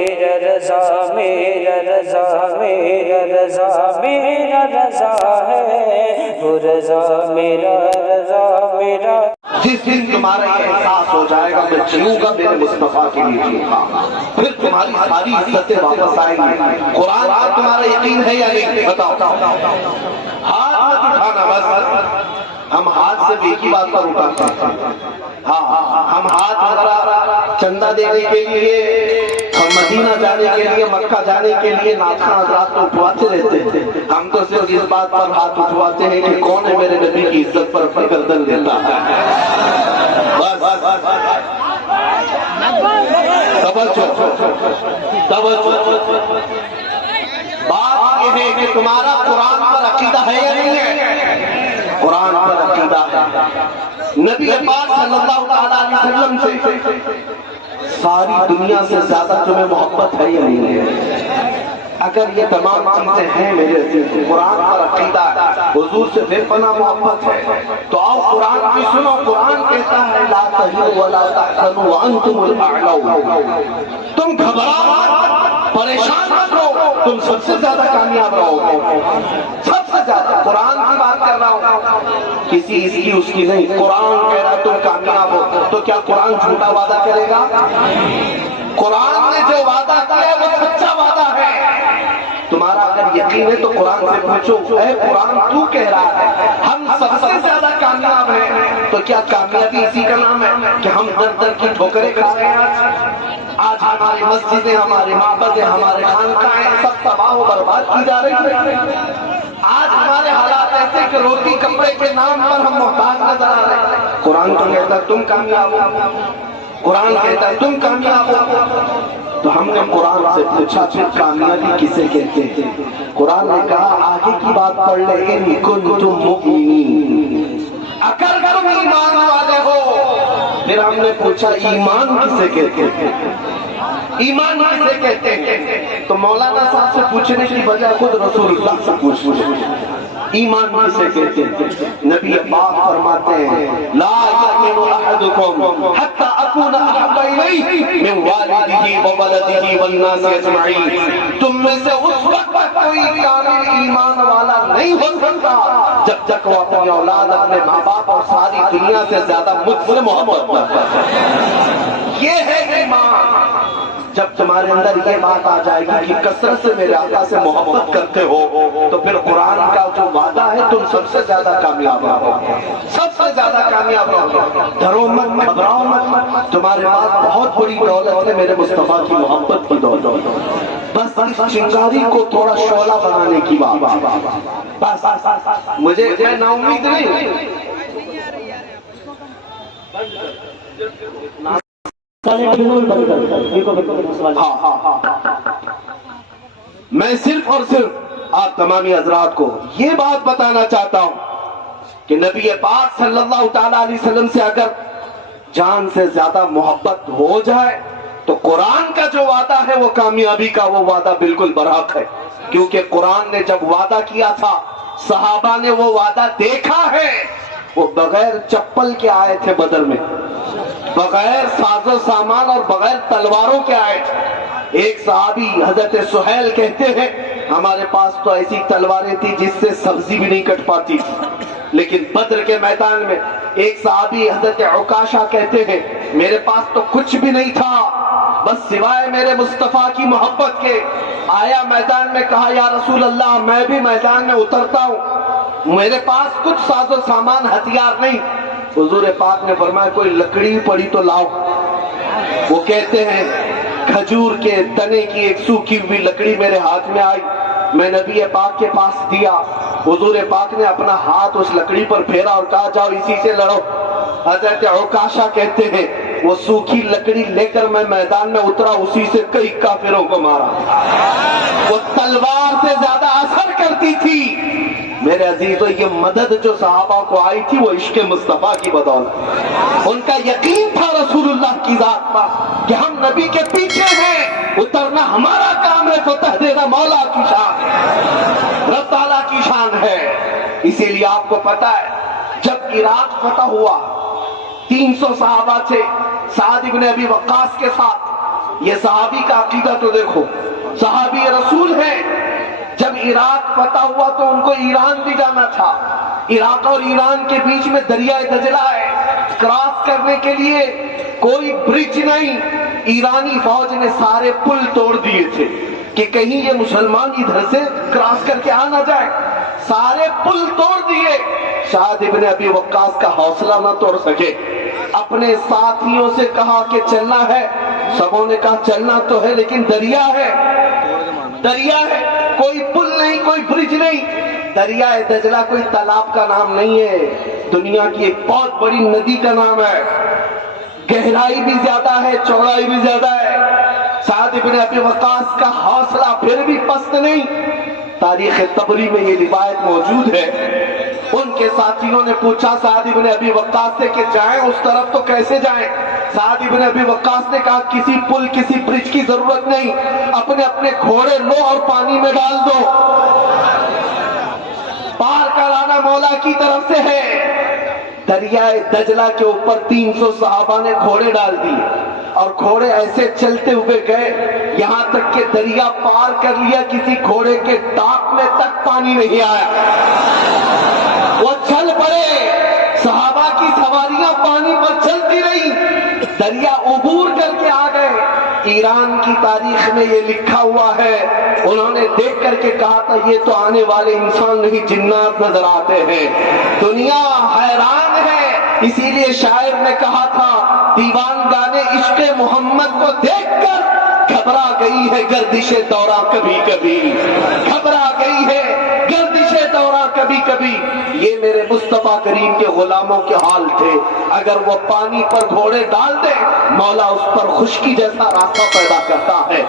میرا رضا میرا رضا میرا رضا میرا رضا ہے، وہ رضا میرا رضا میرا۔ جس دن تمہارا یہ احساس ہو جائے گا میں جیوں گا میرے مصطفیٰ کے لیے جیوں گا، پھر تمہاری ساری عزتیں واپس آئیں گی۔ قرآن پر تمہارا یقین ہے یا نہیں؟ بتاؤ۔ ہاتھ مت اٹھانا، بس ہم ہاتھ سے ایک ہی بات پر اٹھاتے ہیں۔ ہاں ہم ہاتھ لگا چندہ دینے کے لیے، ہم مدینہ جانے کے لیے، مکہ جانے کے لیے ناخواں حضرات کو اٹھواتے رہتے ہیں۔ ہم تو صرف اس بات پر ہاتھ اٹھواتے ہیں کہ کون ہے میرے نبی کی عزت پر اپنی گردن دیتا ہے۔ توجہ بات یہ ہے کہ تمہارا قرآن پر عقیدہ ہے یا نہیں ہے؟ قرآن پر عقیدہ ہے، نبی پاک صلی اللہ علیہ وسلم سے ساری دنیا سے زیادہ تمہیں محبت ہے یا نہیں ہے؟ اگر یہ تمام چیزیں ہیں میرے عزیز، قرآن پر عقیدہ ہے، حضور سے بے پناہ محبت ہے، تو آؤ قرآن کی سنو۔ قرآن کہتا ہے لا تہنوا ولا تحزنوا وانتم الاعلون، تم گھبراؤ مت، پریشان مت ہو، تم سب سے زیادہ کامیاب رہو گے، سب سے زیادہ۔ قرآن کی بات کر رہا ہوں، کسی اس کی اس کی نہیں۔ قرآن کہہ رہا ہے تم کامیاب ہو، تو کیا قرآن جھوٹا وعدہ کرے گا؟ قرآن نے جو وعدہ کیا وہ سچا وعدہ ہے۔ تمہارا اگر یقین ہے تو قرآن سے پوچھو، اے قرآن تو کہہ رہا ہے ہم سب سے زیادہ کامیاب ہیں، تو کیا کامیابی اسی کا نام ہے کہ ہم در در کی ٹھوکریں کھا رہے ہیں؟ آج ہماری مسجدیں، ہمارے معبدیں، ہمارے خانقاہیں سب تباہ و برباد کی جا رہی ہیں۔ آج ہمارے حالات ایسے کہ روٹی کپڑے کے نام پر ہم محتاج نظر آ رہے ہیں۔ قرآن تو کہتا ہے تم کامیاب ہو، قرآن کہتا ہے تم کامیاب ہو۔ تو ہم نے قرآن سے پوچھا پھر کامیابی کسے کہتے ہیں؟ قرآن نے کہا آگے کی بات پڑھ لے، ان کنتم مؤمنین، اگر تم ایمان والے ہو۔ پھر ہم نے پوچھا ایمان کسے کہتے ہیں؟ ایمان کسے کہتے ہیں؟ تو مولانا صاحب سے پوچھنے کی بجائے خود رسول اللہ سے پوچھو ایمان کسے کہتے ہیں؟ نبی پاک فرماتے ہیں لا یؤمن احدکم حتی اکون احب الیہ من والدہ وولدہ والناس اجمعین، تم میں سے اس وقت کوئی کامل ایمان والا نہیں ہو سکتا جب تک وہ اپنی اولاد، اپنے ماں باپ اور ساری دنیا سے زیادہ مجھ سے محبت کرتا ہے۔ یہ ہے ایمان۔ جب تمہارے اندر یہ بات آ جائے گی کہ کثرت سے میرے آقا سے محبت کرتے ہو، تو پھر قرآن کا جو وعدہ ہے تم سب سے زیادہ کامیاب رہو گے، سب سے زیادہ کامیاب رہو گے۔ ڈرو مت، گھبراؤ مت، تمہارے پاس بہت بڑی دولت ہے میرے مصطفیٰ کی محبت کی دولت، بس اس چنگاری کو تھوڑا شعلہ بنانے کی بات۔ بس مجھے نا امید نہیں، میں صرف اور صرف آپ تمامی حضرات کو یہ بات بتانا چاہتا ہوں کہ نبی پاک صلی اللہ تعالیٰ علیہ وسلم سے اگر جان سے زیادہ محبت ہو جائے تو قرآن کا جو وعدہ ہے وہ کامیابی کا وہ وعدہ بالکل برحق ہے، کیونکہ قرآن نے جب وعدہ کیا تھا صحابہ نے وہ وعدہ دیکھا ہے۔ وہ بغیر چپل کے آئے تھے بدر میں، بغیر ساز و سامان اور بغیر تلواروں کے آئے تھے۔ ایک صحابی حضرت سہیل کہتے ہیں ہمارے پاس تو ایسی تلواریں تھی جس سے سبزی بھی نہیں کٹ پاتی تھی، لیکن بدر کے میدان میں ایک صحابی حضرت عکاشہ کہتے ہیں میرے پاس تو کچھ بھی نہیں تھا بس سوائے میرے مصطفیٰ کی محبت کے۔ آیا میدان میں، کہا یا رسول اللہ میں بھی میدان میں اترتا ہوں، میرے پاس کچھ ساز و سامان ہتھیار نہیں۔ حضور پاک نے فرمایا کوئی لکڑی پڑی تو لاؤ۔ وہ کہتے ہیں کھجور کے تنے کی ایک سوکھی ہوئی لکڑی میرے ہاتھ میں آئی، میں نبی پاک کے پاس دیا، حضور پاک نے اپنا ہاتھ اس لکڑی پر پھیرا اور کہا جاؤ اسی سے لڑو۔ حضرت عکاشہ کہتے ہیں وہ سوکھی لکڑی لے کر میں میدان میں اترا، اسی سے کئی کافروں کو مارا۔ وہ تلوار سے زیادہ اثر کرتی تھی۔ میرے عزیزو یہ مدد جو صحابہ کو آئی تھی وہ عشق مصطفیٰ کی بدولت، ان کا یقین تھا رسول اللہ کی ذات پر کہ ہم نبی کے پیچھے ہیں، اترنا ہمارا کام ہے، فتح دینا مولا کی شان ہے، رب تعالیٰ کی شان ہے۔ اسی لیے آپ کو پتا ہے جب عراق فتح ہوا 300 صحابہ تھے سعد ابن ابی وقاص کے ساتھ، یہ صحابی کا عقیدہ تو دیکھو، صحابی رسول ہیں، جب عراق فتح ہوا تو ان کو ایران بھی جانا تھا، عراق اور ایران کے بیچ میں دریائے دجلہ ہے، کراس کرنے کے لیے کوئی برج نہیں، ایرانی فوج نے سارے پل توڑ دیے تھے کہ کہیں یہ مسلمان ادھر سے کراس کر کے آ نہ جائے، سارے پل توڑ دیے۔ سعد ابن ابی وقاص کا حوصلہ نہ توڑ سکے، اپنے ساتھیوں سے کہا کہ چلنا ہے، سبوں نے کہا چلنا تو ہے لیکن دریا ہے، دریا ہے، کوئی پل نہیں، کوئی برج نہیں۔ دریائے دجلہ کوئی تالاب کا نام نہیں ہے، دنیا کی ایک بہت بڑی ندی کا نام ہے، گہرائی بھی زیادہ ہے، چوڑائی بھی زیادہ ہے۔ سعد ابن ابی وقاص کا حوصلہ پھر بھی پست نہیں، تاریخ طبری میں یہ روایت موجود ہے۔ ان کے ساتھیوں نے پوچھا سعد ابن ابی وقاص سے کہ جائیں اس طرف تو کیسے جائیں؟ سعد ابن ابی وقاص نے کہا کسی پل کسی برج کی ضرورت نہیں، اپنے اپنے گھوڑے لو اور پانی میں ڈال دو، پار کرانا مولا کی طرف سے ہے۔ دریائے دجلہ کے اوپر 300 صحابہ نے گھوڑے ڈال دی اور گھوڑے ایسے چلتے ہوئے گئے یہاں تک کہ دریا پار کر لیا، کسی گھوڑے کے ٹانک میں تک پانی نہیں آیا، وہ چل پڑے، صحابہ کی سواریاں پانی پر چلتی رہی، دریا عبور کر کے آ گئے۔ ایران کی تاریخ میں یہ لکھا ہوا ہے، انہوں نے دیکھ کر کے کہا تھا یہ تو آنے والے انسان نہیں جنات نظر آتے ہیں، دنیا حیران ہے۔ اسی لیے شاعر نے کہا تھا دیوان گانے عشق محمد کو دیکھ کر گھبرا گئی ہے گردش دورہ کبھی کبھی، گھبرا گئی ہے گردش دورہ کبھی کبھی۔ یہ میرے مصطفیٰ کریم کے غلاموں کے حال تھے، اگر وہ پانی پر گھوڑے ڈال دے مولا اس پر خشکی جیسا راستہ پیدا کرتا ہے۔